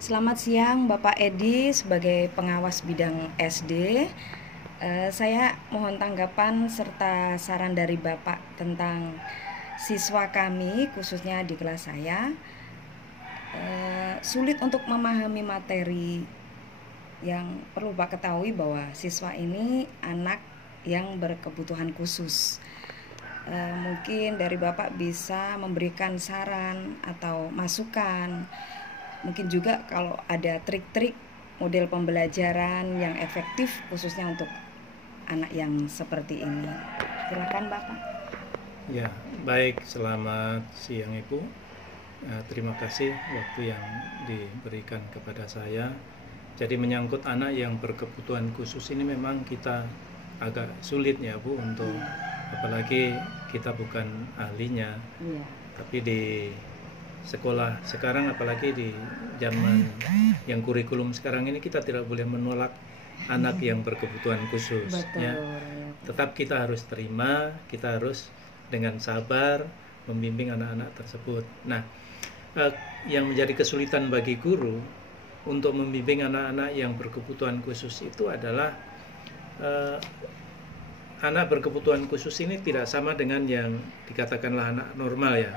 Selamat siang Bapak Edi sebagai pengawas bidang SD. Saya mohon tanggapan serta saran dari Bapak tentang siswa kami khususnya di kelas saya sulit untuk memahami materi. Yang perlu Pak ketahui bahwa siswa ini anak yang berkebutuhan khusus. Mungkin dari Bapak bisa memberikan saran atau masukan. Mungkin juga kalau ada trik-trik model pembelajaran yang efektif khususnya untuk anak yang seperti ini. Silakan Bapak. Ya, baik. Selamat siang Ibu. Terima kasih waktu yang diberikan kepada saya. Jadi menyangkut anak yang berkebutuhan khusus ini memang kita agak sulit ya Bu untuk apalagi kita bukan ahlinya. Iya. Tapi di sekolah sekarang apalagi di zaman yang kurikulum sekarang ini kita tidak boleh menolak anak yang berkebutuhan khusus. Betul. Ya. Tetap kita harus terima, kita harus dengan sabar membimbing anak-anak tersebut. Nah, yang menjadi kesulitan bagi guru untuk membimbing anak-anak yang berkebutuhan khusus itu adalah anak berkebutuhan khusus ini tidak sama dengan yang dikatakanlah anak normal ya.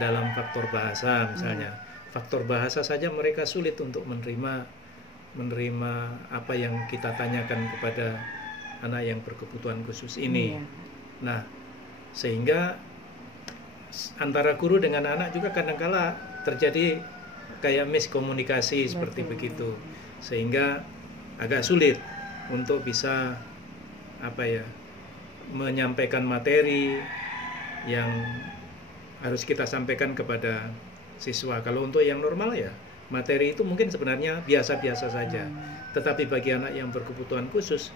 Dalam faktor bahasa misalnya. Faktor bahasa saja mereka sulit untuk menerima apa yang kita tanyakan kepada anak yang berkebutuhan khusus ini. Nah, sehingga antara guru dengan anak juga kadang-kala terjadi kayak miskomunikasi seperti begitu, sehingga agak sulit untuk bisa menyampaikan materi yang harus kita sampaikan kepada siswa. Kalau untuk yang normal ya materi itu mungkin sebenarnya biasa-biasa saja, tetapi bagi anak yang berkebutuhan khusus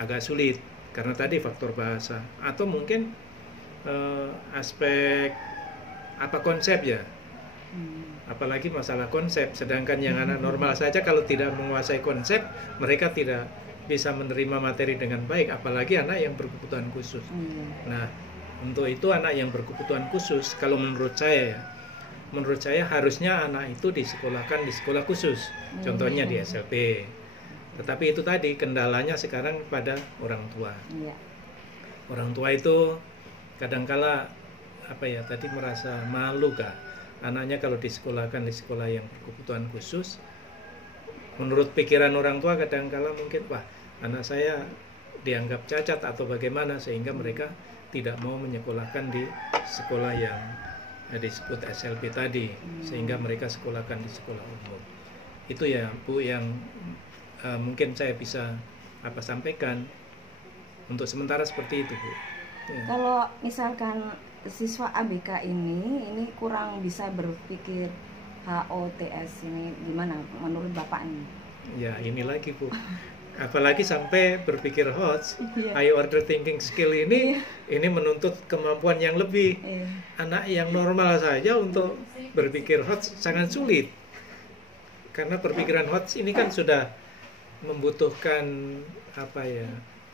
agak sulit karena tadi faktor bahasa atau mungkin aspek konsep ya, apalagi masalah konsep. Sedangkan yang anak normal saja kalau tidak menguasai konsep mereka tidak bisa menerima materi dengan baik, apalagi anak yang berkebutuhan khusus. Nah, untuk itu anak yang berkebutuhan khusus kalau menurut saya harusnya anak itu disekolahkan di sekolah khusus, contohnya di SLP. Tetapi itu tadi kendalanya sekarang pada orang tua. Orang tua itu kadangkala tadi merasa malu kah anaknya kalau disekolahkan di sekolah yang berkebutuhan khusus. Menurut pikiran orang tua kadangkala mungkin anak saya dianggap cacat atau bagaimana, sehingga mereka tidak mau menyekolahkan di sekolah yang disebut SLP tadi, sehingga mereka sekolahkan di sekolah umum. Itu ya Bu yang mungkin saya bisa sampaikan untuk sementara seperti itu Bu. Ya. Kalau misalkan siswa ABK ini kurang bisa berpikir HOTS ini gimana menurut Bapak nih? Ya ini lagi Bu, apalagi sampai berpikir HOTS, high order thinking skill ini menuntut kemampuan yang lebih. Anak yang normal saja untuk berpikir HOTS sangat sulit, karena perpikiran HOTS ini kan sudah membutuhkan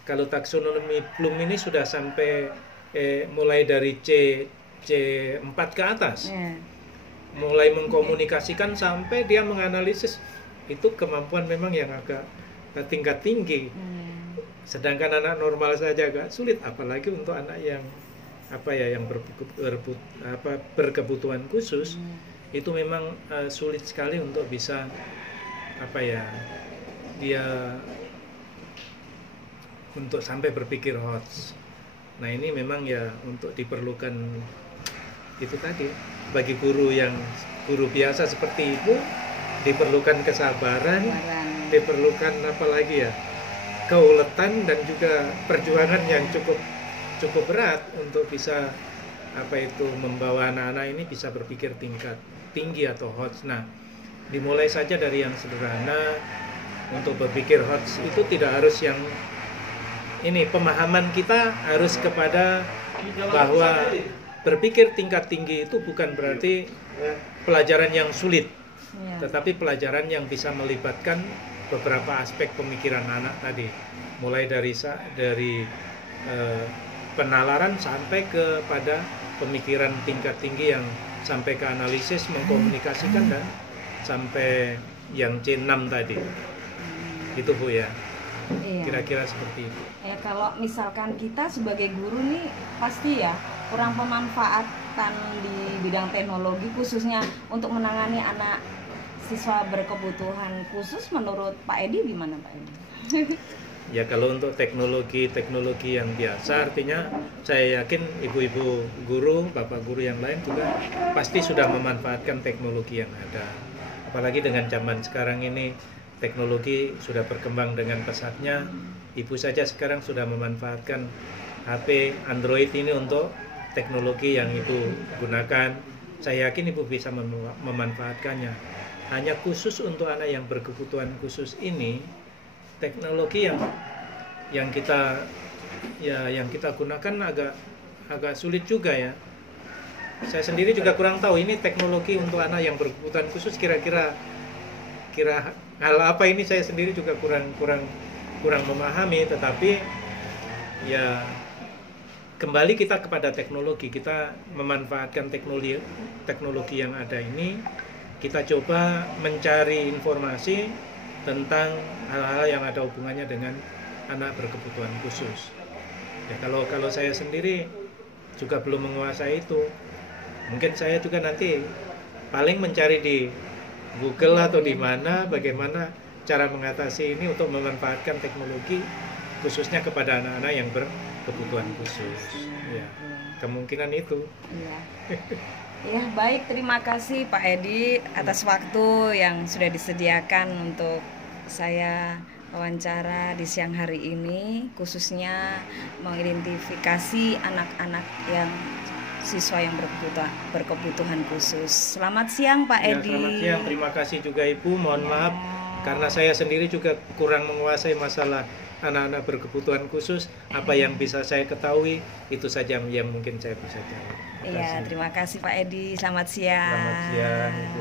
kalau taksonomi Bloom ini sudah sampai mulai dari C4 ke atas. Mulai mengkomunikasikan sampai dia menganalisis, itu kemampuan memang yang agak tingkat tinggi. Sedangkan anak normal saja agak sulit, apalagi untuk anak yang yang berkebutuhan khusus. Itu memang sulit sekali untuk bisa dia untuk sampai berpikir HOTS. Nah ini memang ya untuk diperlukan itu tadi, bagi guru biasa seperti Ibu diperlukan kesabaran, diperlukan keuletan dan juga perjuangan yang cukup berat untuk bisa membawa anak-anak ini bisa berpikir tingkat tinggi atau HOTS. Nah, dimulai saja dari yang sederhana. Untuk berpikir HOTS itu tidak harus yang ini, pemahaman kita harus kepada bahwa berpikir tingkat tinggi itu bukan berarti pelajaran yang sulit, tetapi pelajaran yang bisa melibatkan beberapa aspek pemikiran anak tadi, mulai dari penalaran sampai kepada pemikiran tingkat tinggi yang sampai ke analisis, mengkomunikasikan dan sampai yang C6 tadi. Itu Bu ya. Iya. Kira-kira seperti itu. Ya kalau misalkan kita sebagai guru nih pasti ya kurang pemanfaatan di bidang teknologi khususnya untuk menangani anak siswa berkebutuhan khusus. Menurut Pak Edi gimana Pak Edi? Ya kalau untuk teknologi yang biasa, artinya saya yakin ibu-ibu guru, bapak guru yang lain juga pasti sudah memanfaatkan teknologi yang ada. Apalagi dengan zaman sekarang ini, teknologi sudah berkembang dengan pesatnya. Ibu saja sekarang sudah memanfaatkan HP Android ini untuk teknologi yang ibu gunakan. Saya yakin ibu bisa memanfaatkannya. Hanya khusus untuk anak yang berkebutuhan khusus ini, teknologi yang kita gunakan agak sulit juga ya. Saya sendiri juga kurang tahu ini teknologi untuk anak yang berkebutuhan khusus kira hal apa ini, saya sendiri juga kurang memahami. Tetapi ya kembali kita kepada teknologi, kita memanfaatkan teknologi yang ada ini, kita coba mencari informasi tentang hal-hal yang ada hubungannya dengan anak berkebutuhan khusus. Ya kalau saya sendiri juga belum menguasai itu. Mungkin saya juga nanti paling mencari di Google atau di mana bagaimana cara mengatasi ini untuk memanfaatkan teknologi khususnya kepada anak-anak yang berkebutuhan khusus. Ya, kemungkinan itu. Iya. Ya, baik, terima kasih Pak Edi atas waktu yang sudah disediakan untuk saya wawancara di siang hari ini, khususnya mengidentifikasi anak-anak yang siswa yang berkebutuhan khusus. Selamat siang Pak Edi. Ya, selamat siang. Terima kasih juga Ibu. Mohon maaf karena saya sendiri juga kurang menguasai masalah anak-anak berkebutuhan khusus. Apa yang bisa saya ketahui itu saja yang mungkin saya bisa jawab. Iya, terima kasih Pak Edi. Selamat siang. Selamat siang Ibu.